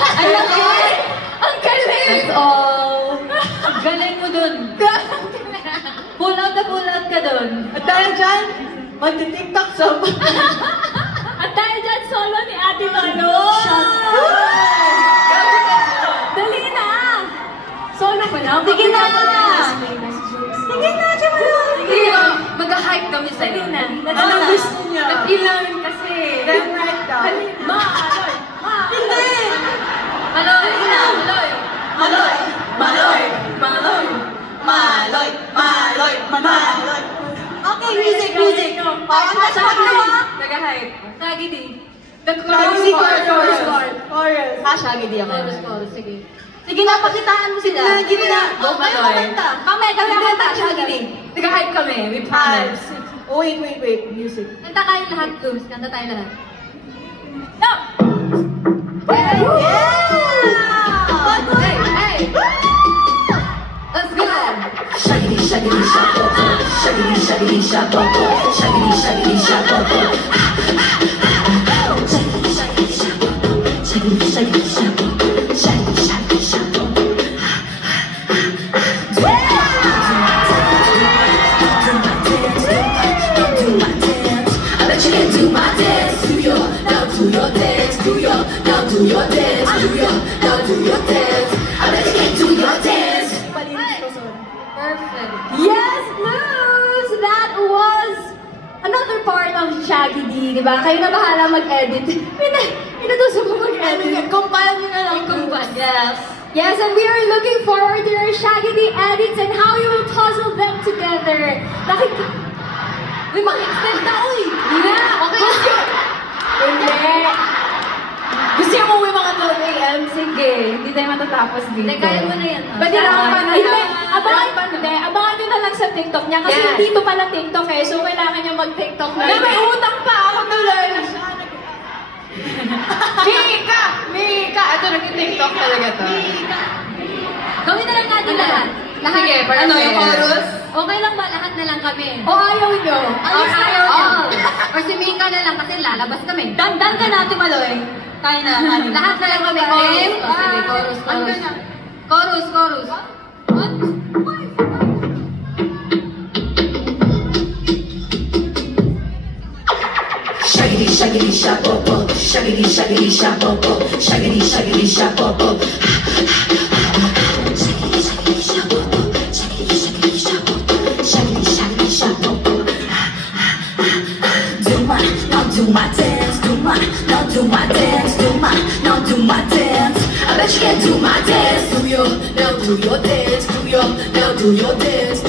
I love it! Ang galing! That's all. Ang galing mo dun. Pull out ka dun. At dahil dyan, magti-tiktok sa... At dahil dyan, solo ni Ate Lolo. Dali na! Solo pa na? Sige na! Sige na, Sige na! Mag-hype kami sa'yo. Sige na. Anong gusto niya? Napilan kasi. Damn right ka. Maloy! Hindi! Maloy! Maloy! Maloy! Maloy! Maloy! Maloy! Maloy! Maloy! Okay, music! Parang nasa magnawa? Nag-hype. Sagidi. Chorus. Shaggy ako. Sige. Sige na, pakitaan mo sila. Sige na. Go, Maloy. Kami kanta. Shaggy. Nag-hype kami. We promise. Wait. Music. Kanta kayo lahat, Blooms. Kanta tayo lahat. No! Yeah! Hey! Let's go! Shaggedy, shaggedy, shapopo. Shaggedy, shaggedy, shapopo. Shaggedy, shaggedy, shapopo. Shaggedy, shaggedy, shapopo. Shaggedy, shaggedy, shapopo. Shaggedy, shaggedy, shapopo. Do my dance. I bet you can do my dance. Do your dance. Do your dance. Do your dance. I bet you can do your dance. Perfect. Yes, Blues! That was another part of Shaggy D, di ba? Kayo na bahala mag-edit. Pinutuso mo mag-edit. Compile nyo na lang. Yes. Yes, and we are looking forward to your Shaggy D edits and how you will puzzle them together. Uy, mag-extend na, uy! Okay. Hindi. Gusto niyo umuwi mga 12 a.m.? Sige, hindi tayo matatapos dito. Hindi, kaya mo na yan. Pwede na ako na. Hindi, abangan nyo na lang sa TikTok niya. Kasi dito pala TikTok eh. So, kailangan niya mag-TikTok na. May utang pa ako tuloy. Mika! Ito nag-TikTok talaga to. Gawin na lang natin lahat. Sige, ano yung chorus? Okay lang ba? Lahat na lang kami. O ayaw nyo? Ayaw nyo. Or si Mika na lang kasi lalabas kami. Dandan ka natin, Maloy. Tayo na. Lahat na lang kami. Chorus. Chorus. What? Shaggedy, shaggedy, shapopo. Shaggedy, shaggedy, shapopo. Shaggedy, shaggedy, shapopo. Shaggedy, shaggedy, shapopo. Shaggedy, shaggedy, shapopo. Shaggedy, shaggedy, shapopo. Do my dance. Do my dance. I bet you can do my dance. Do your dance. Do your dance.